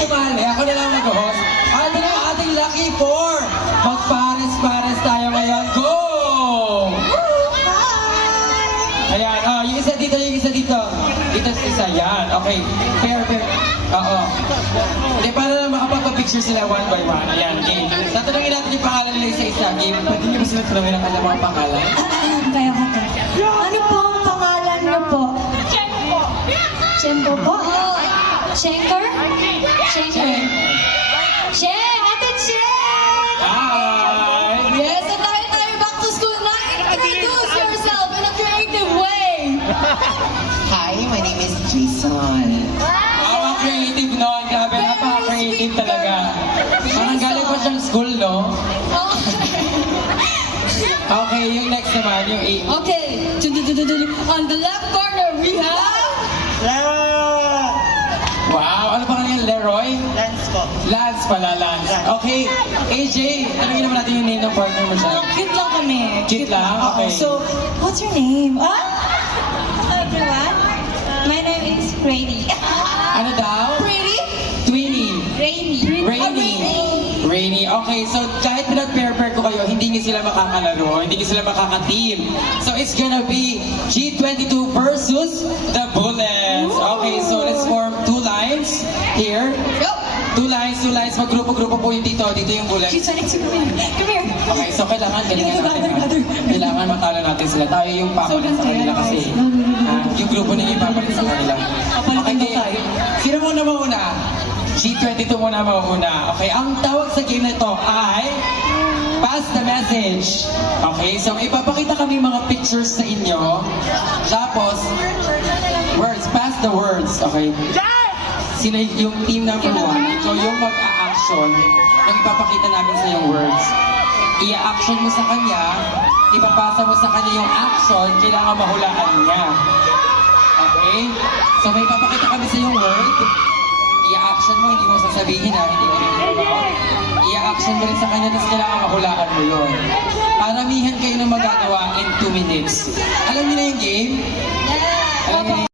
sumali. Ako na lang mag-host. Ano na ang ating lucky four? Magpares-pares tayo ngayon. Go! Ayan, yung isa dito, yung isa dito. Ito isa, yan. Okay, fair. Oo. Hindi, para lang makapagpa-picture sila one by one. Ayan, game. Tatanungin natin yung pangalan nila isa-isa. Game, pwede niyo ba sila tanungin ang kanilang mga pangalan? Kaya ko to. Ano po ang pangalan niyo po? Chempo po? Schenker? Schenker. Shen! Ate Shen! Hi! Yes, at tayo back to school na. Introduce yourself in a creative way. Hi, my name is Jason. Ang creative nun. Grabe, napaka-creative talaga. Parang galing pa siyang school, no? Okay, yung next naman, yung A. Okay. On the left corner, we have... Wow, ano pa kanina? Leroy? Lance po. Lance pala, Lance. Okay, AJ, tanongin naman natin yung name ng partner mo siya. Cute lang kami. Cute lang? Okay. So, what's your name? Hello, everyone. My name is Brady. Ano daw? Pretty? Twinnie. Rainy. Rainy. Okay, so kahit pinag-pair-pair ko kayo, hindi niyo sila makakalaro, hindi niyo sila makaka-team. So it's gonna be G22 versus the Bullets. Okay, so let's form two lines here. Two lines. Maggrupo-grupo po yung dito yung Bullets. G22, come here. Okay, so kailangan galingan natin. Kailangan matalo natin sila. Tayo yung papalit sa kanila kasi yung grupo na yung papalit sa kanila. Okay, sino muna mauna? G22 muna mauna. Okay, ang tawag sa game na ito ay Pass the Message. Okay, so ipapakita kami mga pictures sa inyo. Tapos, words. Pass the words. Okay. Sino yung team number 1? Ikaw yung mag-a-action na ipapakita namin sa yung words. I-action mo sa kanya, ipapasa mo sa kanya yung action, kailangan mahulaan niya. Okay? So may ipapakita kami sa yung word, i-action mo, hindi mo sasabihin ha, hindi mo rin i-action mo rin sa kanya, tapos kailangan mahulaan mo yun. Paramihan kayo ng magagawa in 2 minutes. Alam niyo na yung game? Yeah. Alam niyo na